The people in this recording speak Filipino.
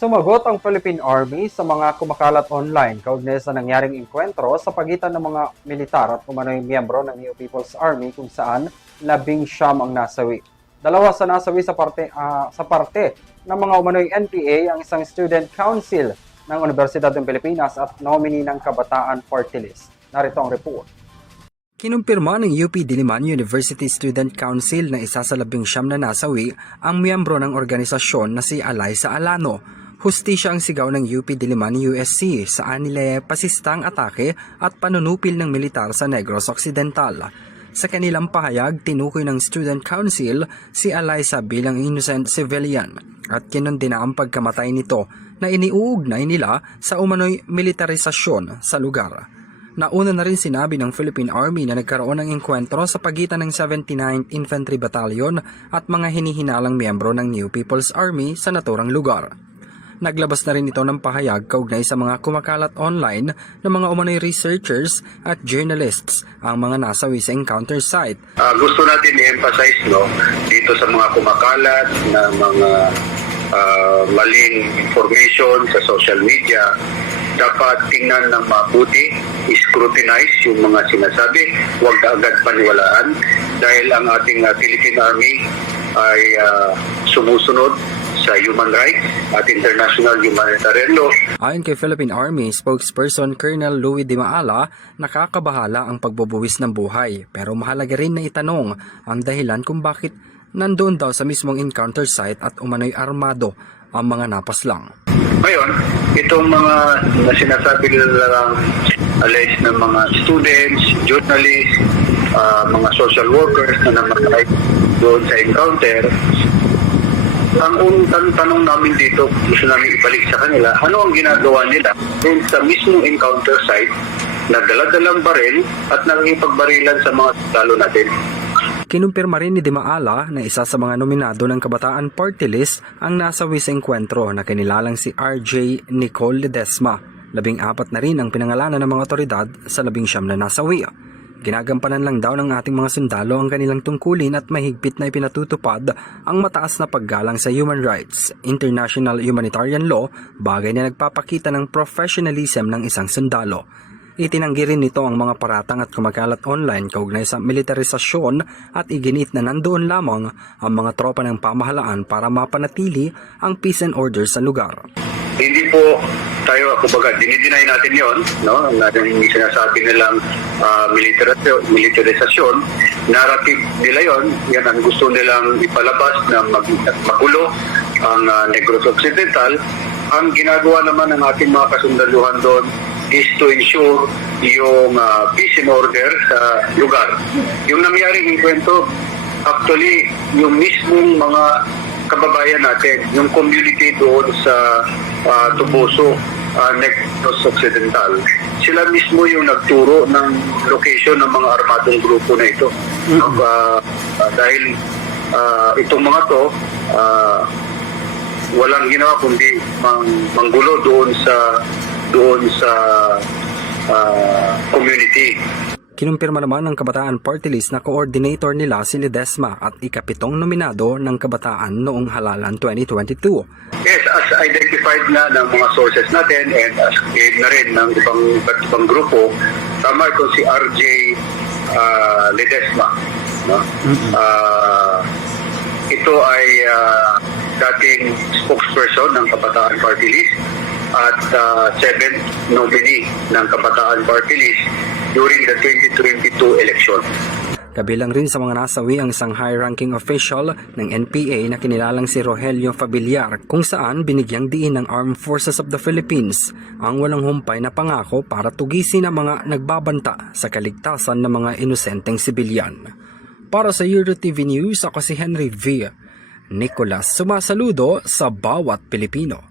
Sumagot ang Philippine Army sa mga kumakalat online kaugnay sa nangyaring enkwentro sa pagitan ng mga militar at umano'y miyembro ng New People's Army kung saan 19 ang nasawi. Dalawa sa nasawi sa parte ng mga umano'y NPA ang isang student council ng Universidad ng Pilipinas at nominee ng Kabataan Party List. Narito ang report. Kinumpirma ng UP Diliman University Student Council na isa sa 19 na nasawi ang miyembro ng organisasyon na si Alyssa Alano. Hustisya ang sigaw ng UP Diliman USC saan nila pasistang atake at panunupil ng militar sa Negros Occidental. Sa kanilang pahayag, tinukoy ng Student Council si Alyssa bilang innocent civilian at kinundina ang pagkamatay nito na iniuugnay nila sa umano'y militarisasyon sa lugar. Nauna na rin sinabi ng Philippine Army na nagkaroon ng engkwentro sa pagitan ng 79th Infantry Battalion at mga hinihinalang miyembro ng New People's Army sa naturang lugar. Naglabas na rin ito ng pahayag kaugnay sa mga kumakalat online ng mga umano'y researchers at journalists ang mga nasawi sa encounter site. Gusto natin i-emphasize dito sa mga kumakalat na mga maling information sa social media, dapat tingnan ng mabuti, scrutinize yung mga sinasabi, huwag agad paniwalaan dahil ang ating Philippine Army ay sumusunod sa human rights at international humanitarian law. Ayon kay Philippine Army spokesperson Colonel Louis Di Maala, nakakabahala ang pagbubuwis ng buhay pero mahalaga rin na itanong ang dahilan kung bakit nandoon daw sa mismong encounter site at umano'y armado ang mga napaslang. Ngayon, itong mga na sinasabi nila lang alleged ng mga students, journalists, mga social workers na namatay doon sa encounter, ang tanong namin dito, gusto namin ibalik sa kanila, ano ang ginagawa nila doon sa mismong encounter site na dala-dalang baril at nakikipagbarilan sa mga sundalo natin. Kinumpirma rin ni Di Maala na isa sa mga nominado ng Kabataan Party List ang nasawi sa enkwentro na kinilalang si RJ Nicole Ledesma. 14 na rin ang pinangalanan ng mga otoridad sa 19 na nasawi. Ginagampanan lang daw ng ating mga sundalo ang kanilang tungkulin at mahigpit na ipinatutupad ang mataas na paggalang sa human rights, international humanitarian law, bagay na nagpapakita ng professionalism ng isang sundalo. Itinanggi rin nito ang mga paratang at kumakalat online kaugnay sa militarisasyon at iginit na nandoon lamang ang mga tropa ng pamahalaan para mapanatili ang peace and order sa lugar. Hindi po tayo, kumbaga, dinideny natin yon, no? Na yung sinasabi nilang militarisasyon, narrative nila yon, yan ang gusto nilang ipalabas na magulo ang Negros Occidental. Ang ginagawa naman ng ating mga kasundaluhan doon is to ensure yung peace and order sa lugar. Yung nangyaring kwento, actually, yung mismong mga kababayan natin, yung community doon sa Tubuso, Negros Occidental, sila mismo yung nagturo ng location ng mga armadong grupo na ito. Dahil itong mga to, walang ginawa kundi manggulo doon sa community. Kinumpirma naman ng Kabataan Party List na coordinator nila si Ledesma at ika-7 nominado ng Kabataan noong halalan 2022. Yes, as identified na ng mga sources natin and as claimed na rin ng ibang grupo, tama ito si RJ Ledesma. No? Ito ay dating spokesperson ng Kabataan Party List at 7th nominee ng Kabataan Party List during the 2022 election. Kabilang rin sa mga nasawi ang isang high-ranking official ng NPA na kinilalang si Rogelio Fabillar kung saan binigyang diin ng Armed Forces of the Philippines ang walang humpay na pangako para tugisin ang mga nagbabanta sa kaligtasan ng mga inosenteng sibilyan. Para sa Euro TV News, ako si Henry V. Nicolas, sumasaludo sa bawat Pilipino.